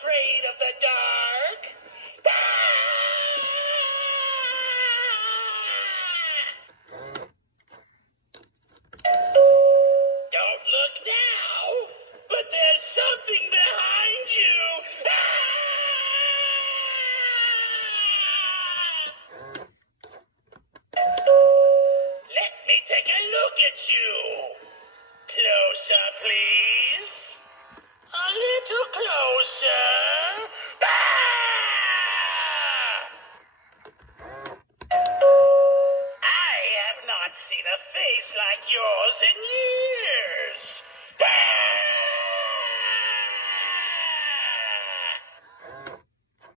afraid of the dark? Don't look now, but there's something behind you. Let me take a look at you. Closer, please. A little closer. I have not seen a face like yours in years.